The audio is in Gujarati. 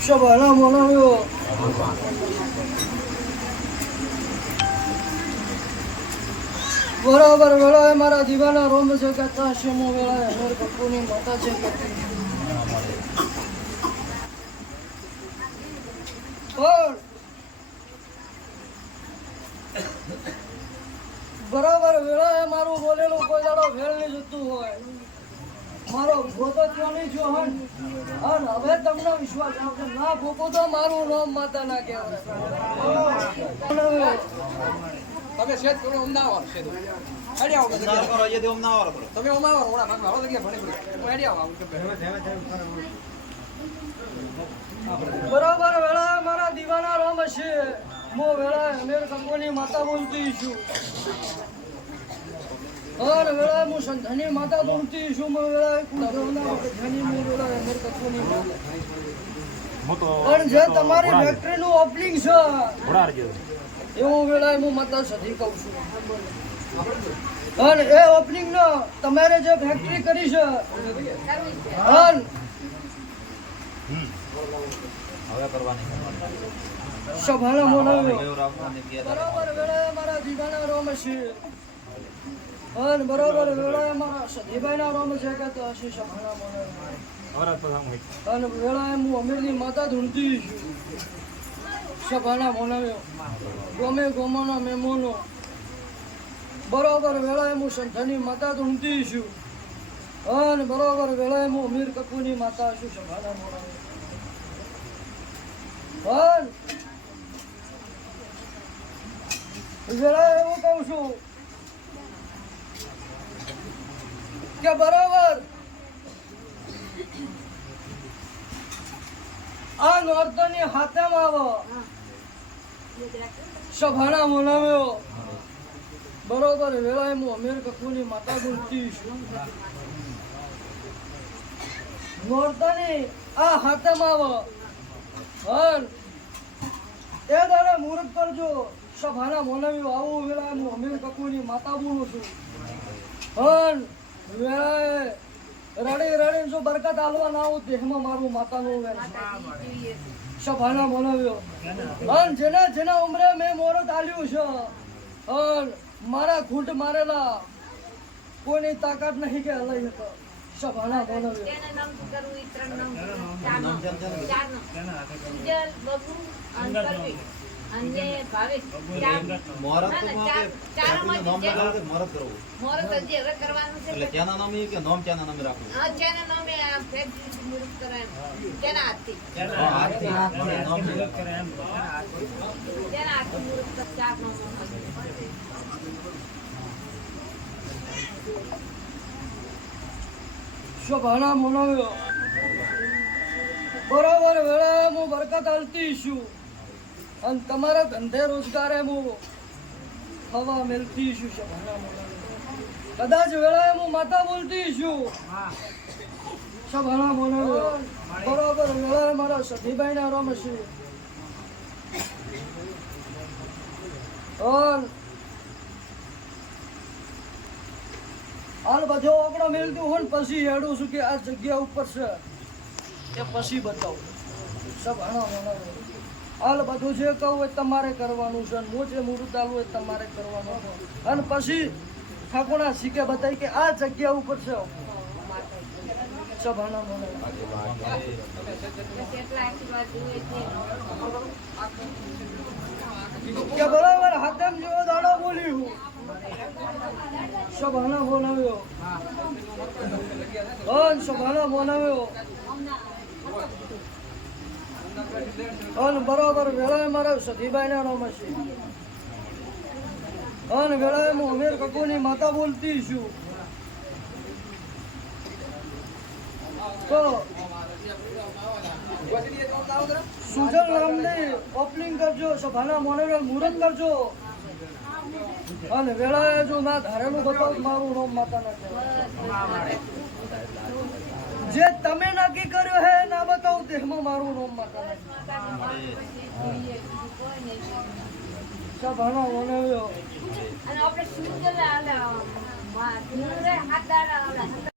સભાના મનાવ્યો બરાબર વેળાએ મારા દીવાના રોમ છે કે તાશમો વેળાએ અમર કપૂરની માતા છે પણ બરાબર વેળાએ મારું બોલેલું કોઈ દાડો ફેલ નહીં જતું હોય મારો ગોતો ત્યાં નહીં જો હન અને હવે તમને વિશ્વાસ આવશે ના ભોગો તો મારું નામ માતા ના કહેવાય. તમે શેત કરો અમદાવાદ આવો શેત હેડી આવો બધા. કરો એ દેમ ના વાળો તમે અમાર આવો ઓલા ભાગમાં આવો જગ્યા ભણી ભણી હેડી આવો આવું કે બરાબર વેળા મારા દીવાના રમ છે. મો વેળા અમેર કંપની માતા બોલતી છું. ધની મો વેળા અમેર કંકોની માતા પણ જે તમારી ફેક્ટરીનું ઓપનિંગ છે એવું વેળાએ હું માતા સધી કહું છું અને એ ઓપનિંગ નો તમારે જે ફેક્ટરી કરી છે હવે કરવાની સભાના બોલાવ્યો બરાબર વેળાએ મારા દીવાના રોમ છે અને બરાબર વેળાએ મારા સધીભાઈના રોમ છે કે તો હશે સભાના બોલાવ્યો અને વેળાએ હું અમીરની માતા ધૂણતી સભાના બોલાવ્યો ગમે ગોમાના મેમોનો. બરાબર વેળાએ હું સંથાની માતા ધૂણતી છું. અને બરાબર વેળાએ હું અમીર કપૂરની માતા છું સભાના બોલાવ્યો વેળાએ હું કહું છું કે બરાબર? આ નોર્તની હાથેમાં આવો. સભાના બોલાવ્યો બરોબર વેળાએ હું અમીર કપૂરની માતા બોલતી નોર્તની આ હાથેમાં આવો. હન એ દાડે મુહૂર્ત કરજો. સભાના બોલાવ્યો આવું વેળાએ હું અમીર કપૂરની માતા બોલું છું. હન રડી રડે જો બરકત આલવા ના આવું દેહમાં મારું માતાનું વેણ છે. સભાના બોલાવ્યો હન જેના જેના ઉમરે મેં મોરત આલ્યું છે અન મારા ઘૂંટ મારેલા કોઈની તાકાત નહીં કે હલાઈ હતો. સભાના બોલાવ્યો શોભાના મનાવ્યો. બરોબર વેળાએ હું બરકત હાલતી છું. અને તમારા ધંધે રોજગાર એમ હવા. મેલતી છું? છે કદાચ વેળાએ હું માતા બોલતી છું શોભાના મનાવ્યો બરાબર. વેળા મારા સધીભાઈના રમ છે હાલ. બધો આપણો મેળતું હોય ને પછી હેડું છું કે આ જગ્યા ઉપર છે. એ પછી બતાવું. હણા મનાવે હાલ બધું જે કહું એ તમારે કરવાનું છે હું જે મુહૂર્ત આલું એ તમારે કરવાનું છે. અને પછી ઠાકોરના શીખે બતાવી કે આ જગ્યા ઉપર છે. જોઈએ છે કે બરાબર હાથેમ જેવો દાડો સભાના સભાના અન બરાબર વેળાએ મારા સતીભાઈને નામ છે. અન વેળાએ હું અમીર કપૂરની માતા બોલતી છું. તો સુજલ નામની ઓપનિંગ કરજો, સભાના મોનેરલ મુહૂર્ત કરજો. અને વેળાએ જો ના ધારેલું બતાવું મારું નામ માતા ના કહેવાય. જે તમે નક્કી કર્યું હે ના બતાવું દેહમાં મારું રોમ માતા ના કહેવાય. સભાના અને આપણે સુજલ હાથ દાડા